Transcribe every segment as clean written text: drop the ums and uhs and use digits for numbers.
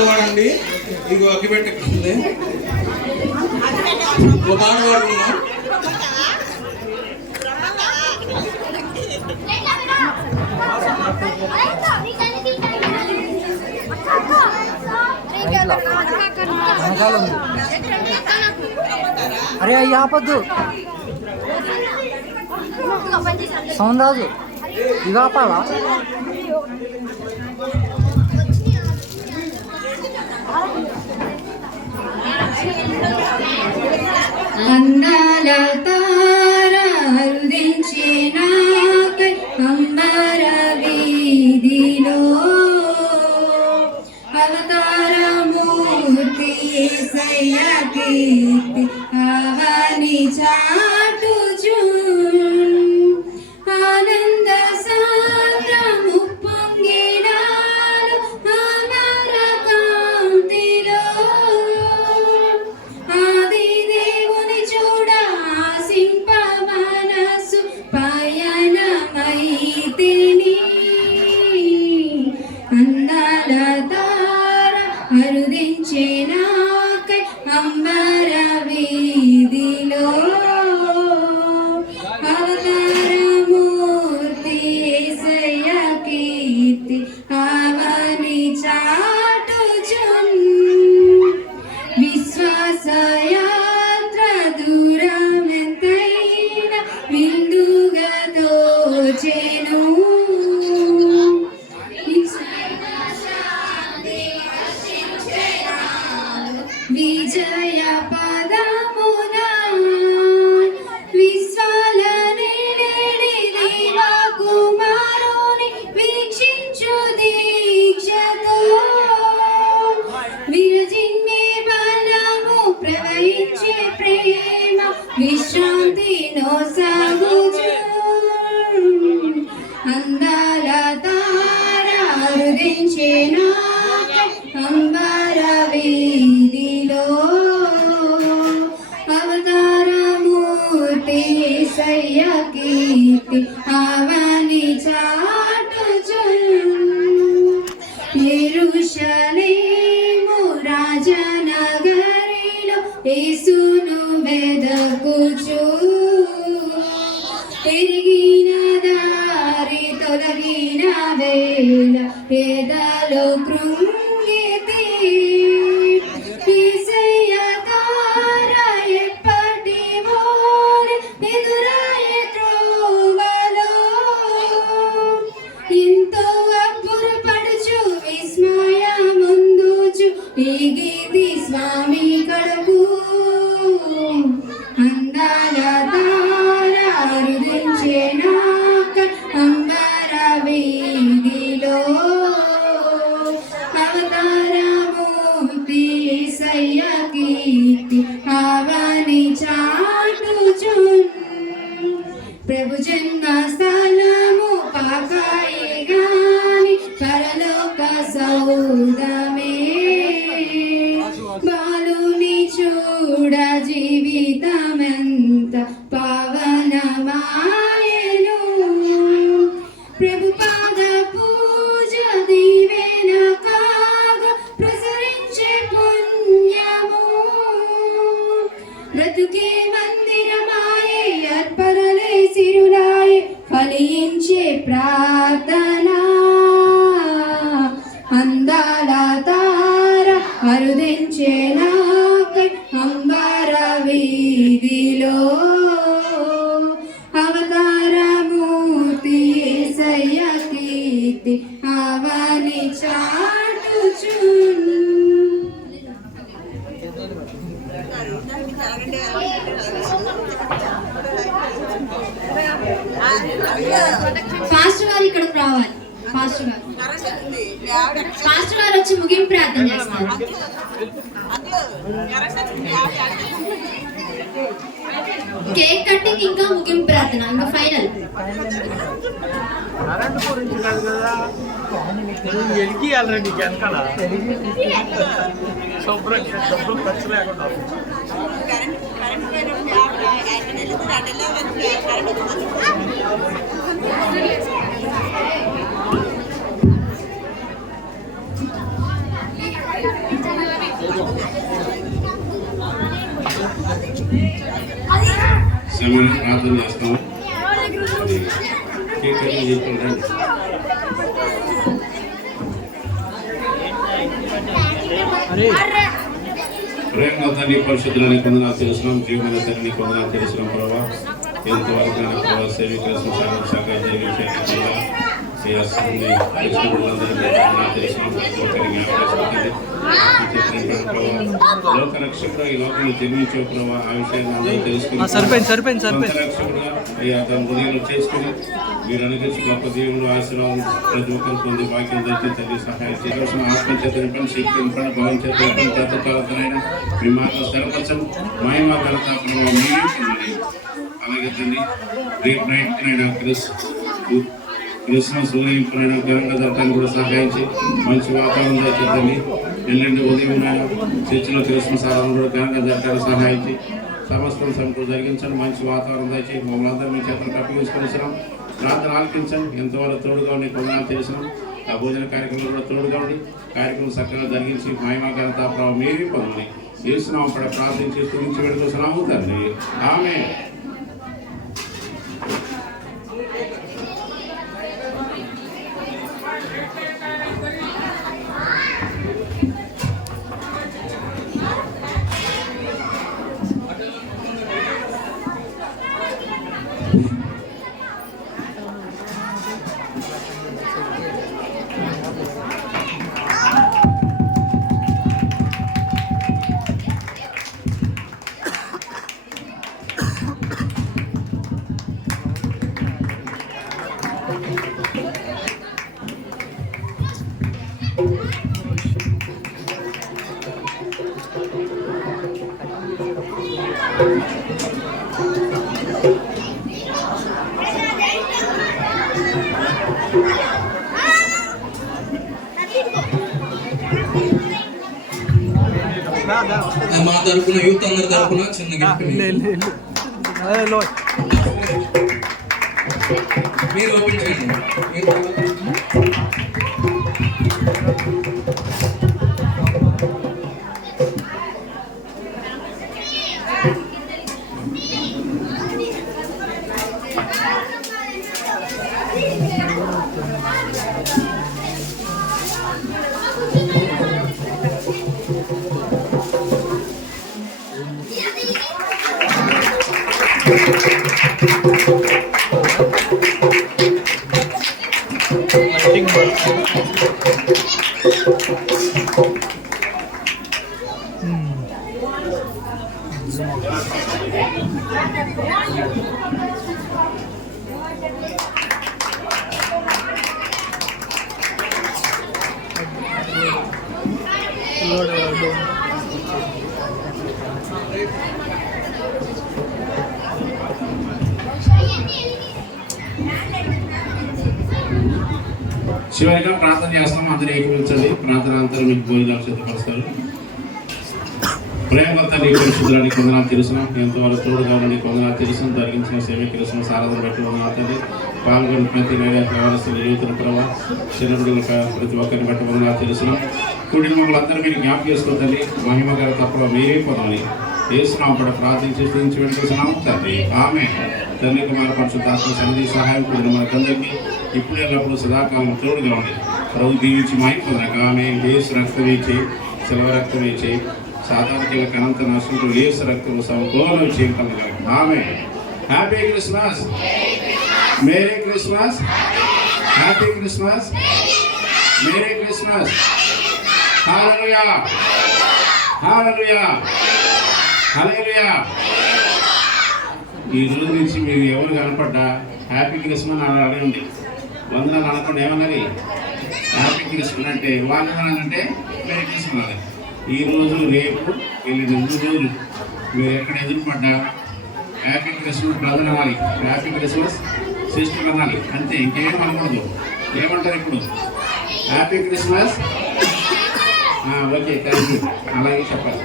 వాడండి. ఇగో అగ్గిపెట్టె ఉంది, ఒక పాట పాడుకున్నాం. అరే అయ్యి ఆపద్దు, సౌండ్ రాదు, ఇవి ఆపాలా? అందాల తార హృదించిన అంబర వీధిలో అవతారమూర్తి యేసయ్య కీర్తి అవని చాటుచు ఆనంద సాంద్రము పొంగినాను అమర కాంతిలో ఆది దేవుని చూడ ఆశింప మనసు పయనమైతిని అందాల తార అరుదించే నాకై అంబర వీధిలో అవతారమూర్తి యేసయ్య కీర్తి అవని చాటుచున్ విశ్వాసయాత్ర దూరమెంతైన విందుగా తోచెను విజయ పదమున విశ్వాలనేడి దేవ కుమారుని వీక్షించు దీక్షతో విరజిన్నే బలము ప్రవహించే ప్రేమ విశ్రాంతి నొసగుచు అందాల తార హృదించే అంబర వీధిలో అవతారమూర్తి యేసయ్య కీర్తి అవని చాటుచున్ యెరూషలేము రాజనగరిలో యేసును వెదకుచు ఎరిగిన దారి తొలగిన వేళ పేదలో కృంగితి యేసయ్య తార ఎప్పటి వోలె ఎదురాయె త్రోవలో ఎంతో అబ్బురపడుచు విస్మయముందుచు ఎగిది స్వామి కడకు అందాల తార హృదించే నాక అంబర వీధిలో అవతారమూర్తి యేసయ్య కీర్తి అవని చాటుచున్ ప్రభు జన్మ స్థలము పాకాయి గాని పరలోక సౌదమే బాలుని చూడ జీవితమెంత పవనమాయను ప్రభు పాద పూజ దీవెన కాగా ప్రసరించే పుణ్యము బ్రతుకే మందిరమాయే అర్పణలే సిరులాయే ఫలించే ప్రార్థన అందాల తార అరుదించే నాకై అంబర వీధిలో అవతారమూర్తి యేసయ్య కీర్తి అవని చాటుచున్ పాస్టర్ గారు ఇక్కడికి రావాలి. పాస్టర్ గారు వచ్చి ముగింపు ప్రార్థన చేస్తారు. కేక్ కటింగ్ ఇంకా ముగింపు ప్రార్థన ఇంకా ఫైనల్. సమయం ప్రార్థన చేస్తాము. కేక్ కటింగ్ చేసుకుంటాం. ప్రేమ తండ్రి పరిశుద్ధులని కొందనాలు తెలుస్తున్నాం. జీవన తండ్రి కొందనాలు తెలుస్తున్నాం. ప్రభావ ఎంతవరకు ప్రభావ సేవికలు శాఖ జరిగించే లోక రక్షకుడు ఈ లోకంలో జన్మించే ప్రభావ ఆ విషయాన్ని అందరూ తెలుసుకుని రక్షకుడుగా తన హృదయంలో చేసుకుని మీరు అనుగ్రహించి గొప్ప దేవుడు ఆశీర్వాదం ప్రతి ఒక్కరు పొంది వాక్యం దర్శించండి. సహాయం చేయవలసిన ఆత్మ చేత నింపండి, శక్తి నింపండి, భావం చేత నింపండి. ప్రతికాలతనైనా మీ మాటలు స్థిరపరచం మహిమ ఘనత ప్రభావం మీరే పొందండి. అలాగే తండ్రి రేపు నైట్నైనా క్రిస్మస్ ఉదయింపునైనా ఘనంగా జరగడానికి కూడా సహాయించి మంచి వాతావరణం దయచేద్దండి. ఎల్లుండి ఉదయం చర్చిలో క్రిస్మస్ ఆరాధన కూడా ఘనంగా జరగడానికి సహాయించి సమస్తం సమకూరు జరిగించండి. మంచి వాతావరణం దయచేసి మమ్మల్ని అందరూ మీ చేతను కప్పివేసుకొనిచ్చినాం. ప్రార్థన ఆలకించండి. ఎంతవరకు తోడుగా ఉండి కొందనాలు తెలిసినాం. ఆ భోజన కార్యక్రమంలో కూడా తోడుగా ఉండి కార్యక్రమం చక్కగా జరిగించి మహిమ ఘనత ప్రభావం మీరే పొందండి. చేస్తున్నాం పడ ప్రార్థించి స్తుతించి వెళ్ళిపోతున్నాము తండ్రి. ఆమేన్. మా తరపున యూత్ అందరి తరపున చిన్న గిఫ్ట్ మీరు ఓపెన్ చేయండి. చివరిగా ప్రార్థన చేస్తాం. అందరూ ఏకీభవించండి. ప్రార్థన అంతరం మీకు భోజనాలు సిద్ధపరుస్తారు. ప్రేమ తండ్రి పరిశుద్ధులని కొందనాలు తెలుసున్నాం. ఎంతవరకు తోడుగా ఉండి కొందనాలు తెలుసుకుని జరిగించిన సేవ క్రిస్మస్ ఆరాధన బట్టి వందనాలు తండ్రి. పాల్గొని ప్రతి వ్యవస్థలు యువతల ప్రభావ చిన్నపిల్లల ప్రతి ఒక్కరిని బట్టి వందనాలు తెలుసున్నాం. కూడిన మమ్మల్ని అందరూ మీరు జ్ఞాపకం చేసుకోండి. మహిమ గారి తప్పలో మీరే పొందాలి. వేస్తున్నాం కూడా ప్రార్థించి స్థితించి వెళ్ళిపోతున్నాం తండ్రి. ఆమె తండ్రి కుమార పరిశుద్ధాత్మ సన్నిధి సహాయం కూడిన మనకందరికీ ఇప్పుడు ఎల్లప్పుడూ సదాకాలం తోడుగా ఉంది. ప్రభు దీవించి మహిమ పొందక ఆమె ఏసు రక్తం ఇచ్చి శిలవ రక్తం ఇచ్చి సాధారణకి అనంత నష్టంతో ఏసు రక్తం సంపూర్ణ చేయగలగా ఆమె. Happy Christmas, merry Christmas, happy Christmas, merry Christmas. Hallelujah, hallelujah, hallelujah. ఈ రోజు నుంచి మీరు ఎవరు కనపడ్డా హ్యాపీ క్రిస్మస్ అని అడగండి. వందనాలు అనకుండా ఏమన్నది హ్యాపీ క్రిస్మస్ అంటే, వందనాలు అంటే మేరీ క్రిస్మస్ అనాలి. ఈ రోజు రేపు వీళ్ళు 2 రోజులు మీరు ఎక్కడ ఎదురుపడ్డా హ్యాపీ క్రిస్మస్ బ్రదర్ అనాలి, హ్యాపీ క్రిస్మస్ సిస్టర్ అనాలి. అంతే, ఇంకేం అనకూడదు. ఏమంటారు ఇప్పుడు? Happy Christmas. Okay, thank you. అలాగే చెప్పాలి.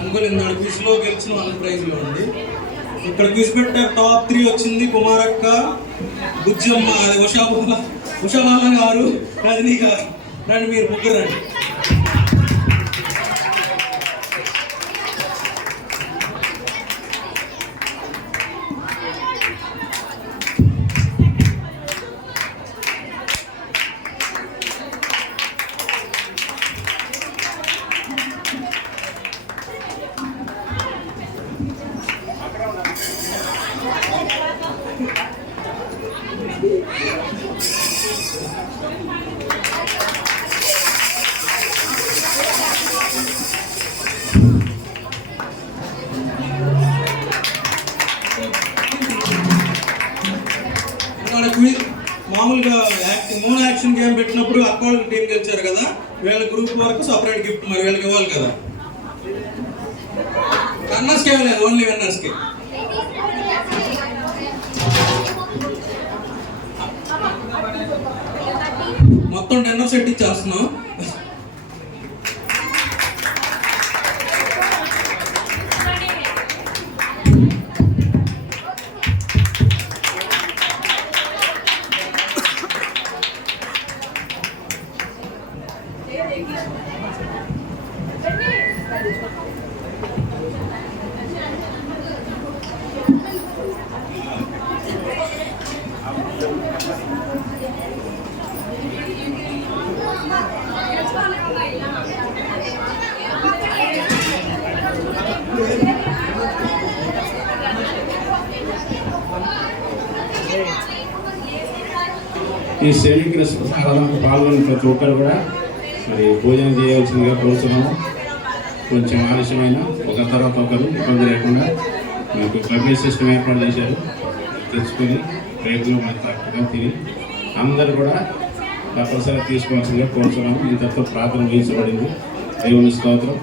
అంకుల్ ఇందాడు క్విజ్లో గెలిచిన వాళ్ళ ప్రైజ్లో అండి. ఇక్కడ క్విజ్ పెట్టే టాప్ 3 వచ్చింది. కుమారక్క, బుజ్జమ్మ, ఉషాబాల గారు, రజనీ గారు. రండి మీరు ముగ్గురు రండి. టైం పెట్టినప్పుడు అక్క వాళ్ళకి టీం గెలిచారు కదా, వీళ్ళ గ్రూప్ వరకు సపరేట్ గిఫ్ట్ మరి వీళ్ళకి ఇవ్వాలి కదా. రన్నర్స్కి ఇవ్వలేదు, ఓన్లీ విన్నర్స్కి. మొత్తం డిన్నర్ సెట్ ఇచ్చేస్తున్నాం. ఈ సెమీ క్రిస్మస్ ఆరాధనకు పాల్గొని ప్రతి ఒక్కరు కూడా మరి భోజనం చేయవలసిందిగా కోరుతున్నాము. కొంచెం ఆలస్యమైన ఒకరి తర్వాత ఒకరు ఇబ్బంది లేకుండా మీకు క్లబ్బింగ్ సిస్టమ్ ఏర్పాటు చేశారు, తెచ్చుకొని రేపు మరి కరెక్ట్గా తిని అందరూ కూడా తప్పనిసరిగా తీసుకోవాల్సిందిగా కోరుతున్నాము. ఇంతతో ప్రార్థన చేయించబడింది. దేవుని స్తోత్రం.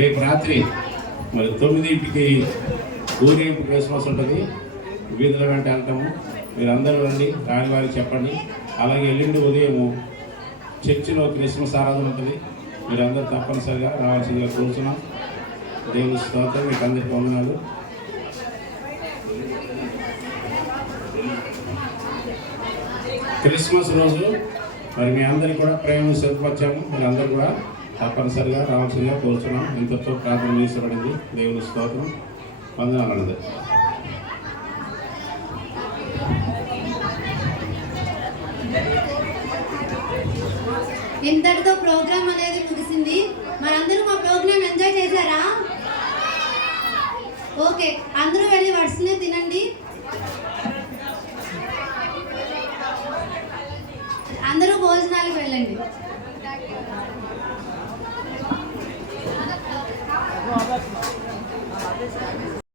రేపు రాత్రి మరి 9ంటికి ఊరేగింపు క్రిస్మస్ ఉంటుంది. వీధుల వెంట వెళ్తాము. మీరందరూ రండి, రాని వారికి చెప్పండి. అలాగే ఎల్లుండి ఉదయము చర్చిలో క్రిస్మస్ ఆరాధన ఉంటుంది. మీరందరూ తప్పనిసరిగా రావాల్సిందిగా కోరుతున్నాం. దేవుని స్తోత్రం. మీకు అందరికీ వందనాలు. క్రిస్మస్ రోజు మరి మీ అందరికీ కూడా ప్రేమను సిద్ధపరిచాము. మీరందరూ కూడా తప్పనిసరిగా రావాల్సిందిగా కోరుతున్నాం. ఇంతతో ప్రార్థన చేసబడింది. దేవుని స్తోత్రం. వందనాలు అందరూ. ఇంతటితో ప్రోగ్రామ్ అనేది ముగిసింది. మనందరూ మా ప్రోగ్రామ్ ఎంజాయ్ చేశారా? ఓకే, అందరూ వెళ్ళి వరుసనే తినండి. అందరూ భోజనాలకు వెళ్ళండి.